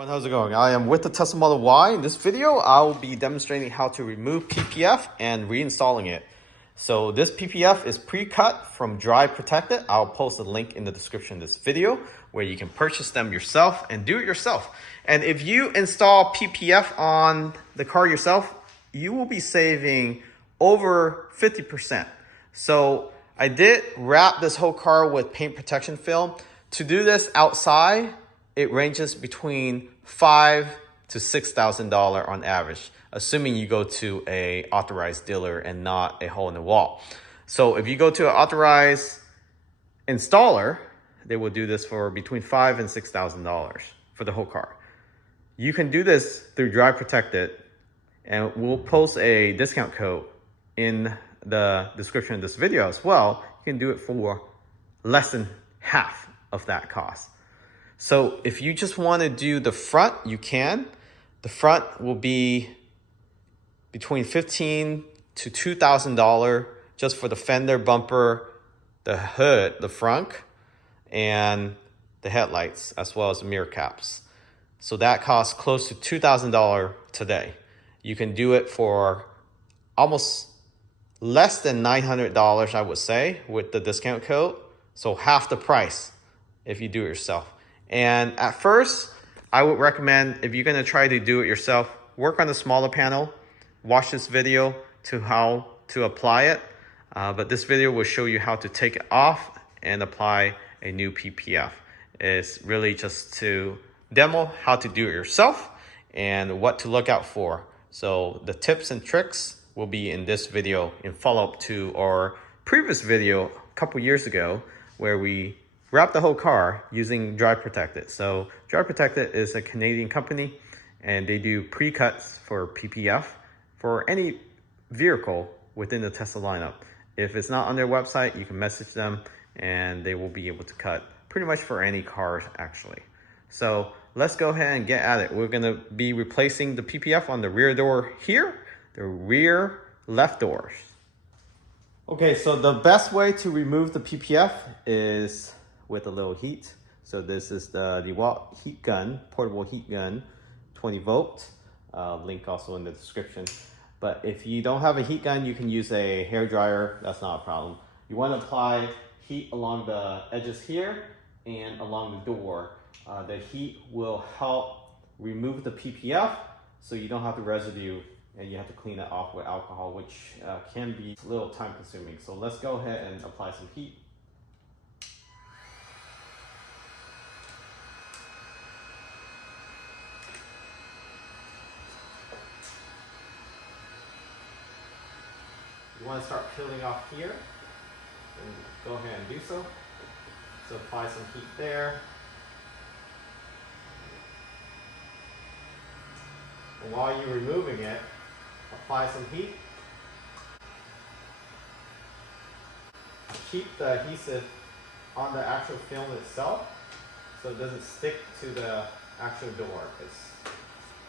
Everyone, how's it going? I am with the Tesla Model Y. In this video, I will be demonstrating how to remove PPF and reinstalling it. So this PPF is pre-cut from Driveprotected. I'll post a link in the description of this video where you can purchase them yourself and do it yourself. And if you install PPF on the car yourself, you will be saving over 50%. So I did wrap this whole car with paint protection film. To do this outside, it ranges between $5,000 to $6,000 on average, assuming you go to a authorized dealer and not a hole in the wall. So if you go to an authorized installer, they will do this for between $5,000 and $6,000 for the whole car. You can do this through Driveprotected, and we'll post a discount code in the description of this video as well. You can do it for less than half of that cost. So if you just want to do the front, you can. The front will be between $1,500 to $2,000 just for the fender, bumper, the hood, the front, and the headlights, as well as the mirror caps. So that costs close to $2,000 today. You can do it for almost less than $900, I would say, with the discount code. So half the price if you do it yourself. And at first, I would recommend, if you're gonna try to do it yourself, work on the smaller panel, watch this video to how to apply it. But this video will show you how to take it off and apply a new PPF. It's really just to demo how to do it yourself and what to look out for. So the tips and tricks will be in this video in follow-up to our previous video a couple years ago where we wrap the whole car using Driveprotected. So Driveprotected is a Canadian company and they do pre-cuts for PPF for any vehicle within the Tesla lineup. If it's not on their website, you can message them and they will be able to cut pretty much for any cars actually. So let's go ahead and get at it. We're gonna be replacing the PPF on the rear door here, the rear left doors. Okay, so the best way to remove the PPF is with a little heat. So this is the DeWalt heat gun, portable heat gun, 20 volt. Link also in the description. But if you don't have a heat gun, you can use a hair dryer. That's not a problem. You want to apply heat along the edges here and along the door. The heat will help remove the PPF so you don't have the residue and you have to clean it off with alcohol, which can be a little time consuming. So let's go ahead and apply some heat. You want to start peeling off here, and go ahead and do so. So apply some heat there. And while you're removing it, apply some heat. Keep the adhesive on the actual film itself so it doesn't stick to the actual door.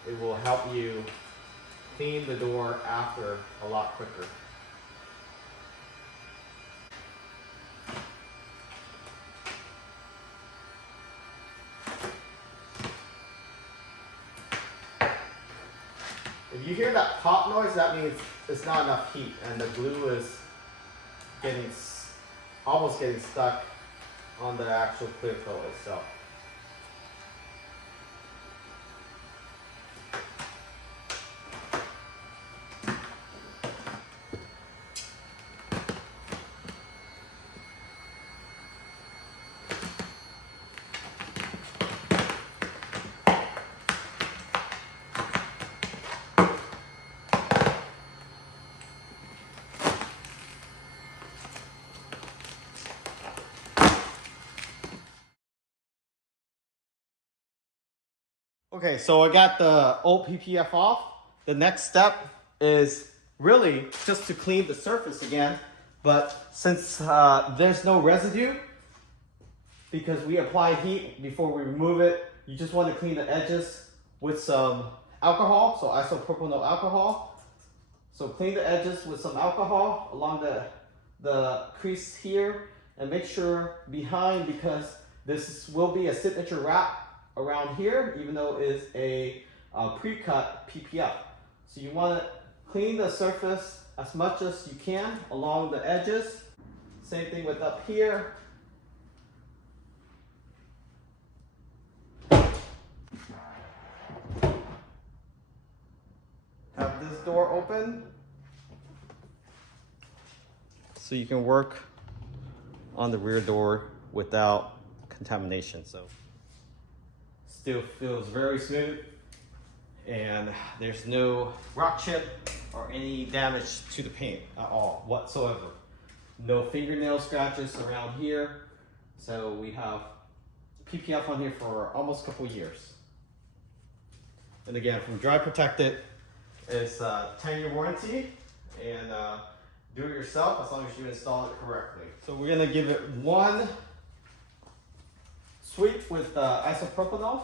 It will help you clean the door after a lot quicker. If you hear that pop noise, that means it's not enough heat and the glue is almost getting stuck on the actual clear coat itself. Okay, so I got the old PPF off. The next step is really just to clean the surface again. But since there's no residue, because we apply heat before we remove it, you just want to clean the edges with some alcohol, so isopropyl alcohol. So clean the edges with some alcohol along the crease here, and make sure behind, because this will be a signature wrap around here, even though it's a pre-cut PPF. So you want to clean the surface as much as you can along the edges. Same thing with up here. Have this door open so you can work on the rear door without contamination. So still feels very smooth, and there's no rock chip or any damage to the paint at all whatsoever. No fingernail scratches around here. So we have PPF on here for almost a couple years. And again, from Driveprotected, it's a 10-year warranty, and do it yourself as long as you install it correctly. So we're gonna give it one sweep with isopropanol.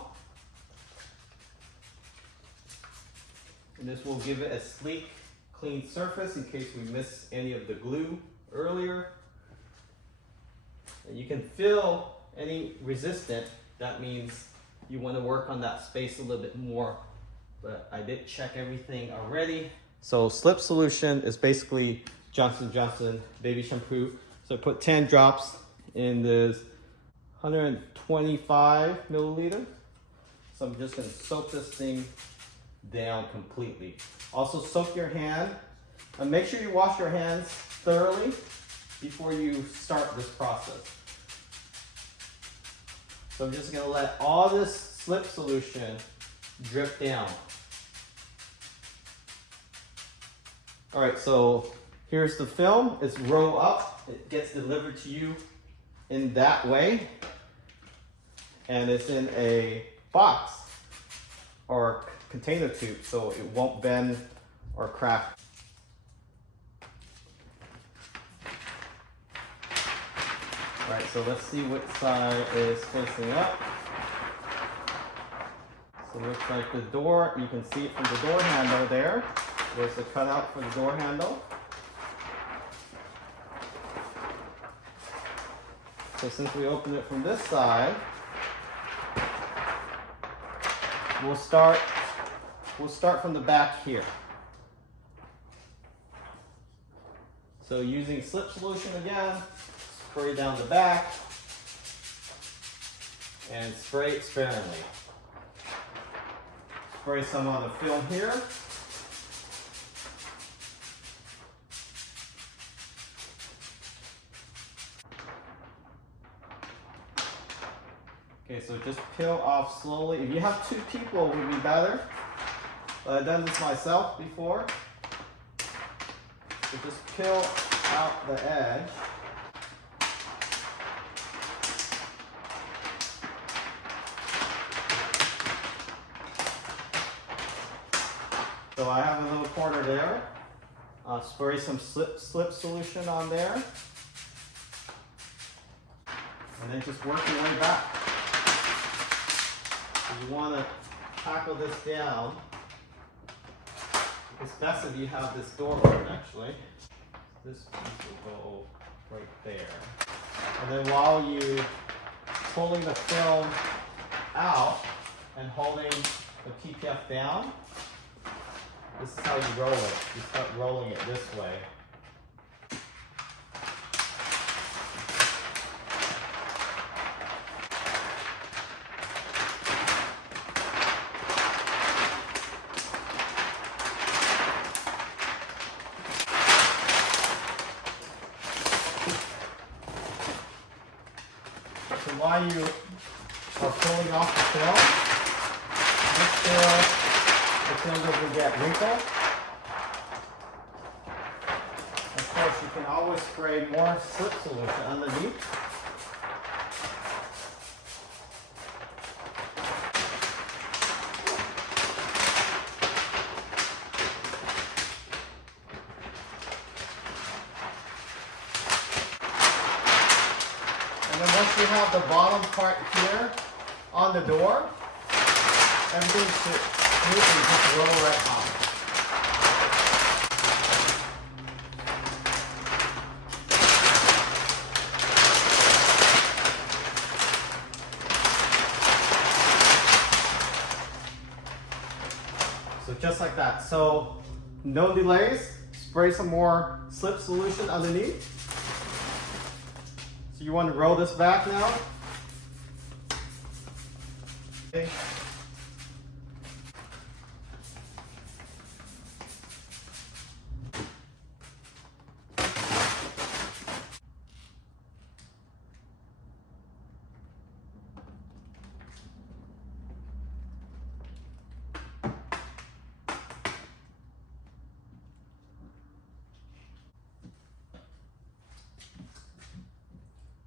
And this will give it a sleek, clean surface in case we miss any of the glue earlier. And you can feel any resistance. That means you want to work on that space a little bit more. But I did check everything already. So slip solution is basically Johnson & Johnson baby shampoo. So I put 10 drops in this 125 milliliters. So I'm just gonna soak this thing down completely. Also soak your hand, and make sure you wash your hands thoroughly before you start this process. So I'm just gonna let all this slip solution drip down. All right, so here's the film. It's roll up. It gets delivered to you in that way. And it's in a box or container tube, so it won't bend or crack. All right, so let's see what side is facing up. So it looks like the door, you can see it from the door handle there. There's the cutout for the door handle. So since we opened it from this side, we'll start from the back here. So using slip solution again, spray down the back and spray sparingly. Spray some on the film here. Okay, so just peel off slowly. If you have 2 people, it would be better. But I've done this myself before. So just peel out the edge. So I have a little corner there. Spray some slip solution on there. And then just work your way back. You want to tackle this down. It's best if you have this door open, actually. This piece will go right there. And then while you pulling the film out and holding the PPF down, this is how you roll it. You start rolling it this way. So while you are pulling off the film, make sure the film doesn't get wrinkled. Of course, you can always spray more slip solution underneath. And then once you have the bottom part here on the door, everything should smoothly just roll right off. So just like that. So no delays. Spray some more slip solution underneath. So you want to roll this back now. Okay.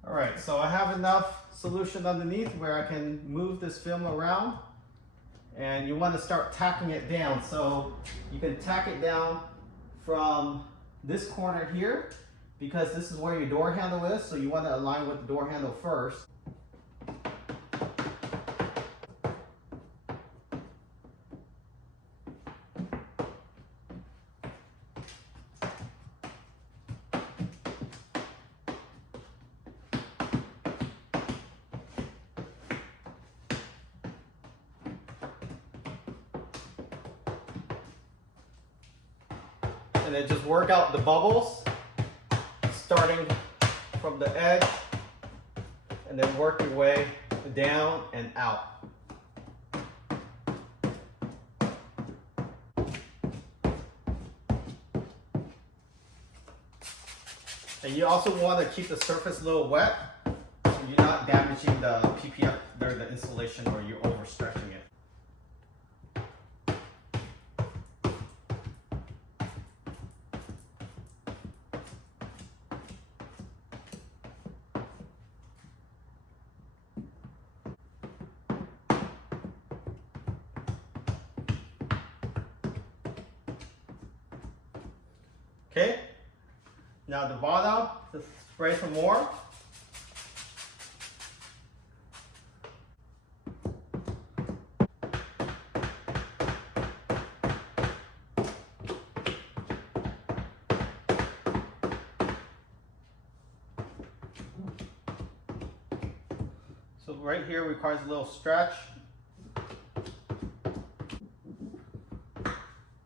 All right, so I have enough solution underneath where I can move this film around, and you want to start tacking it down. So you can tack it down from this corner here, because this is where your door handle is, so you want to align with the door handle first. And then just work out the bubbles, starting from the edge, and then work your way down and out. And you also want to keep the surface a little wet, so you're not damaging the PPF during the installation or you're overstretching it. Okay, now the bottom, just spray some more. So right here requires a little stretch.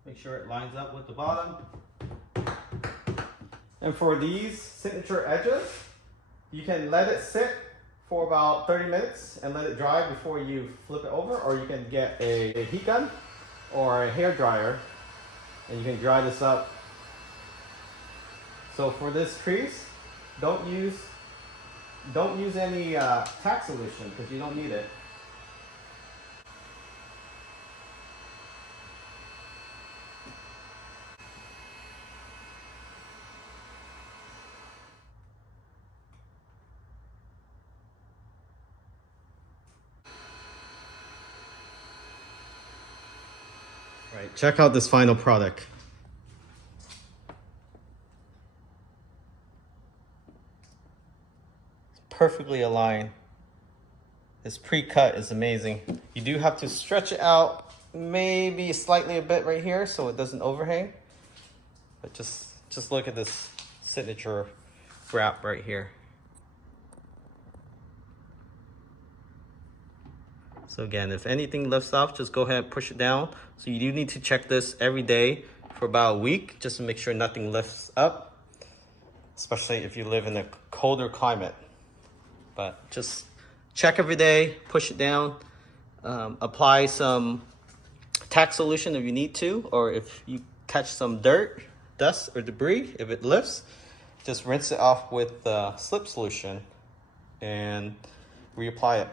Make sure it lines up with the bottom. And for these signature edges, you can let it sit for about 30 minutes and let it dry before you flip it over, or you can get a heat gun or a hair dryer and you can dry this up. So for this crease, don't use any tack solution because you don't need it. Right, check out this final product. It's perfectly aligned. This pre-cut is amazing. You do have to stretch it out maybe slightly a bit right here so it doesn't overhang. But just look at this signature wrap right here. So again, if anything lifts off, just go ahead and push it down. So you do need to check this every day for about a week, just to make sure nothing lifts up, especially if you live in a colder climate. But just check every day, push it down, apply some tack solution if you need to, or if you catch some dirt, dust, or debris, if it lifts, just rinse it off with slip solution and reapply it.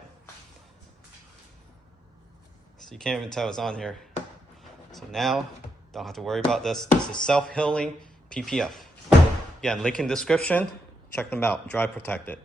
So you can't even tell it's on here. So now, don't have to worry about this. This is self-healing PPF. Again, link in description. Check them out. Driveprotected.